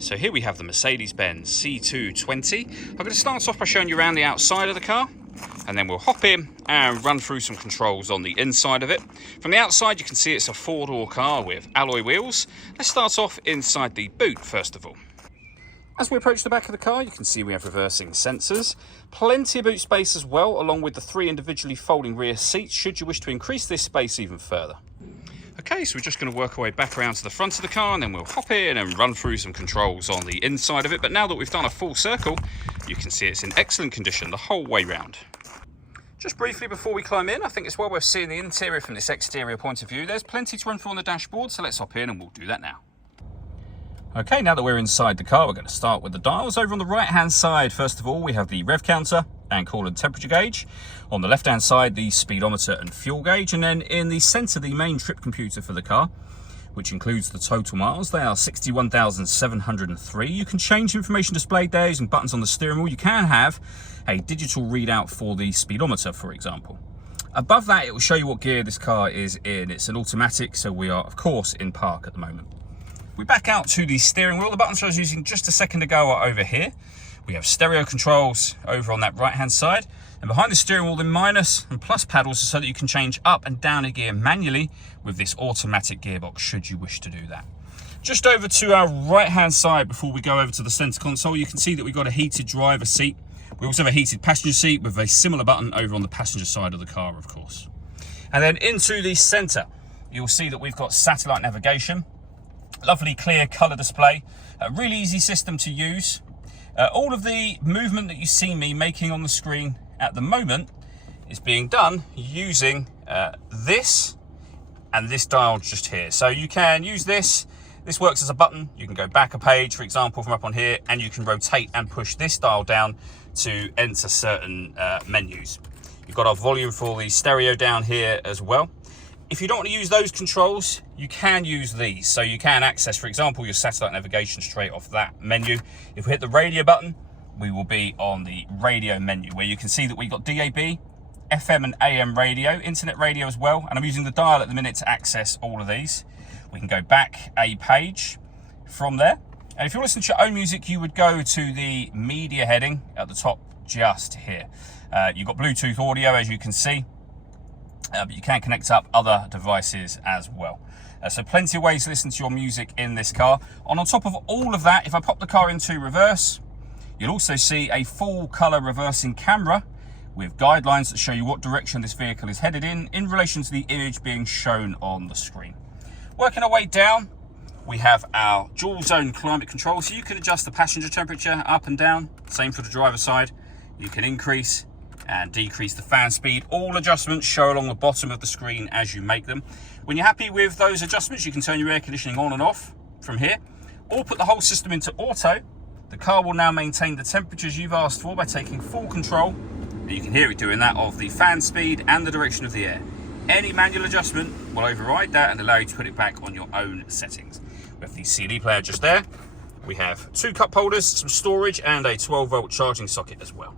So here we have the Mercedes-Benz C220. I'm going to start off by showing you around the outside of the car, and then we'll hop in and run through some controls on the inside of it. From the outside you can see it's a four-door car with alloy wheels. Let's start off inside the boot first of all. As we approach the back of the car, you can see we have reversing sensors, plenty of boot space as well, along with the three individually folding rear seats should you wish to increase this space even further. Okay, so we're just going to work our way back around to the front of the car, and then we'll hop in and run through some controls on the inside of it. But now that we've done a full circle, you can see it's in excellent condition the whole way round. Just briefly before we climb in, I think it's well worth seeing the interior from this exterior point of view. There's plenty to run through on the dashboard, so let's hop in and we'll do that now. Okay, now that we're inside the car, we're going to start with the dials. Over on the right-hand side, first of all, we have the rev counter and coolant temperature gauge. On the left-hand side, the speedometer and fuel gauge. And then in the center, the main trip computer for the car, which includes the total miles. They are 61,703. You can change information displayed there using buttons on the steering wheel. You can have a digital readout for the speedometer, for example. Above that, it will show you what gear this car is in. It's an automatic, so we are, of course, in park at the moment. We back out to the steering wheel. The buttons I was using just a second ago are over here. We have stereo controls over on that right hand side, and behind the steering wheel the minus and plus paddles so that you can change up and down a gear manually with this automatic gearbox should you wish to do that. Just over to our right hand side before we go over to the center console, you can see that we've got a heated driver seat. We also have a heated passenger seat with a similar button over on the passenger side of the car, of course. And then into the center, you'll see that we've got satellite navigation. Lovely clear colour display, a really easy system to use. All of the movement that you see me making on the screen at the moment is being done using this and this dial just here. So you can use this. This works as a button. You can go back a page, for example, from up on here, and you can rotate and push this dial down to enter certain menus. You've got our volume for the stereo down here as well. If you don't want to use those controls, you can use these. So you can access, for example, your satellite navigation straight off that menu. If we hit the radio button, we will be on the radio menu where you can see that we've got DAB, FM and AM radio, internet radio as well. And I'm using the dial at the minute to access all of these. We can go back a page from there. And if you listen to your own music, you would go to the media heading at the top just here. You've got Bluetooth audio, as you can see. But you can connect up other devices as well. So plenty of ways to listen to your music in this car. On top of all of that, if I pop the car into reverse, you'll also see a full color reversing camera with guidelines that show you what direction this vehicle is headed in relation to the image being shown on the screen. Working our way down, we have our dual zone climate control. So you can adjust the passenger temperature up and down. Same for the driver side. You can increase and decrease the fan speed. All adjustments show along the bottom of the screen as you make them. When you're happy with those adjustments, you can turn your air conditioning on and off from here, or put the whole system into auto. The car will now maintain the temperatures you've asked for by taking full control, and you can hear it doing that, of the fan speed and the direction of the air. Any manual adjustment will override that and allow you to put it back on your own settings. We have the CD player just there. We have two cup holders, some storage, and a 12-volt charging socket as well.